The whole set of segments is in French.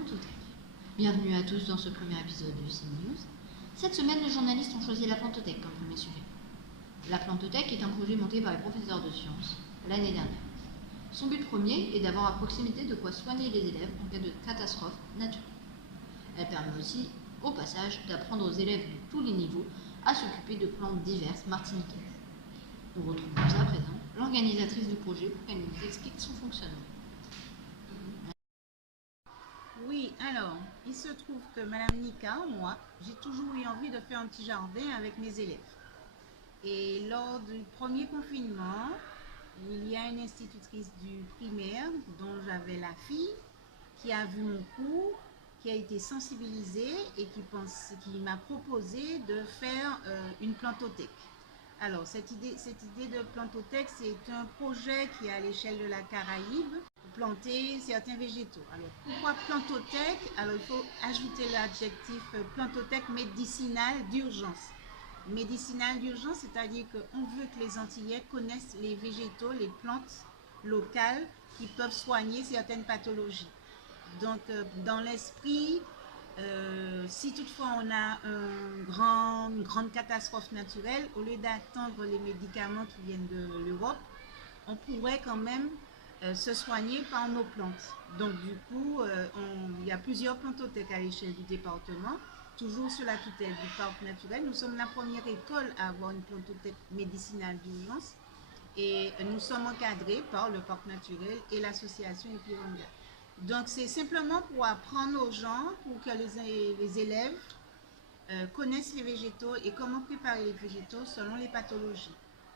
Plantotech. Bienvenue à tous dans ce premier épisode de CNews. Cette semaine, les journalistes ont choisi la Plantotech comme premier sujet. La Plantotech est un projet monté par les professeurs de sciences l'année dernière. Son but premier est d'avoir à proximité de quoi soigner les élèves en cas de catastrophe naturelle. Elle permet aussi, au passage, d'apprendre aux élèves de tous les niveaux à s'occuper de plantes diverses martiniquaises. Nous retrouvons à présent l'organisatrice du projet pour qu'elle nous explique son fonctionnement. Oui, alors, il se trouve que Madame Nika, moi, j'ai toujours eu envie de faire un petit jardin avec mes élèves. Et lors du premier confinement, il y a une institutrice du primaire dont j'avais la fille qui a vu mon cours, qui a été sensibilisée et qui m'a proposé de faire une plantothèque. Alors, cette idée de plantothèque, c'est un projet qui est à l'échelle de la Caraïbe, pour planter certains végétaux. Alors, pourquoi plantothèque? Alors, il faut ajouter l'adjectif plantothèque médicinale d'urgence. Médicinale d'urgence, c'est-à-dire qu'on veut que les Antillais connaissent les végétaux, les plantes locales qui peuvent soigner certaines pathologies. Donc, dans l'esprit, si toutefois on a une grande catastrophe naturelle, au lieu d'attendre les médicaments qui viennent de l'Europe, on pourrait quand même se soigner par nos plantes. Donc du coup, il y a plusieurs plantothèques à l'échelle du département, toujours sous la tutelle du parc naturel. Nous sommes la première école à avoir une plantothèque médicinale d'urgence et nous sommes encadrés par le parc naturel et l'association Epiranga. Donc c'est simplement pour apprendre aux gens, pour que les élèves connaissent les végétaux et comment préparer les végétaux selon les pathologies.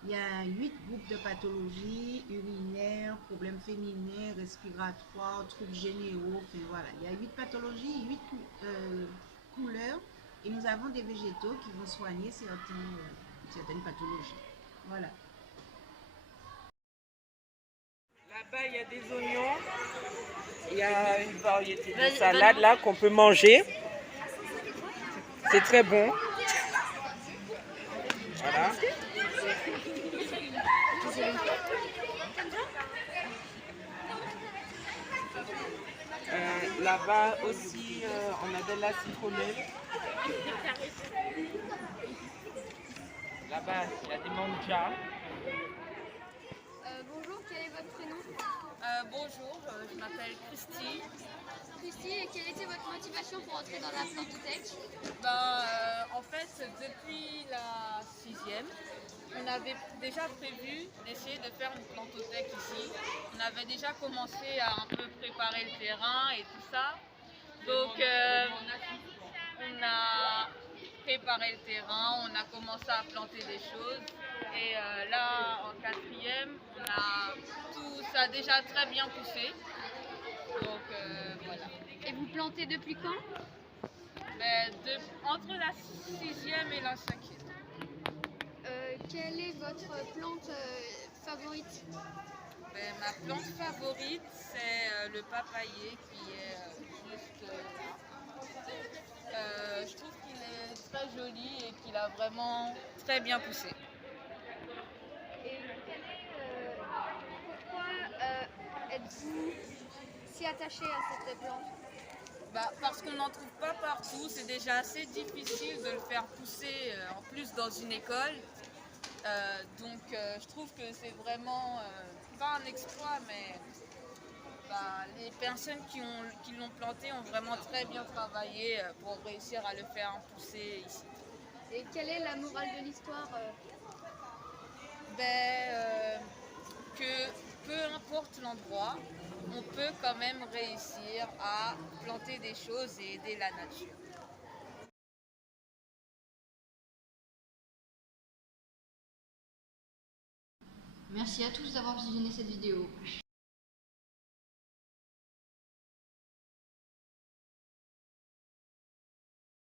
Il y a 8 groupes de pathologies: urinaires, problèmes féminins, respiratoires, troubles généraux, enfin voilà. Il y a 8 pathologies, 8 couleurs, et nous avons des végétaux qui vont soigner certaines pathologies. Voilà. Là-bas, il y a des oignons, il y a une variété de salades là qu'on peut manger. C'est très bon. Voilà. Là-bas aussi, on a de la citronnelle. Là-bas, il y a des manjas. Bonjour, quel est votre prénom? Bonjour, je m'appelle Christy. Christy, et quelle était votre motivation pour entrer dans la plantothèque? En fait, depuis la 6e, on avait déjà prévu d'essayer de faire une plantothèque ici. On avait déjà commencé à un peu préparer le terrain et tout ça. Donc, on a préparé le terrain, on a commencé à planter des choses. Et là, en 4e, ça a déjà très bien poussé. Donc, voilà. Et vous plantez depuis quand? Entre la 6e et la 5e. Quelle est votre plante favorite? Ma plante favorite, c'est le papayer qui est juste là. Je trouve qu'il est très joli et qu'il a vraiment très bien poussé. Et pourquoi êtes-vous si attaché à cette plante? Parce qu'on n'en trouve pas partout, c'est déjà assez difficile de le faire pousser en plus dans une école. Donc je trouve que c'est vraiment pas un exploit, mais les personnes qui l'ont planté ont vraiment très bien travaillé pour réussir à le faire pousser ici. Et quelle est la morale de l'histoire? Que peu importe l'endroit, on peut quand même réussir à planter des choses et aider la nature. Merci à tous d'avoir visionné cette vidéo.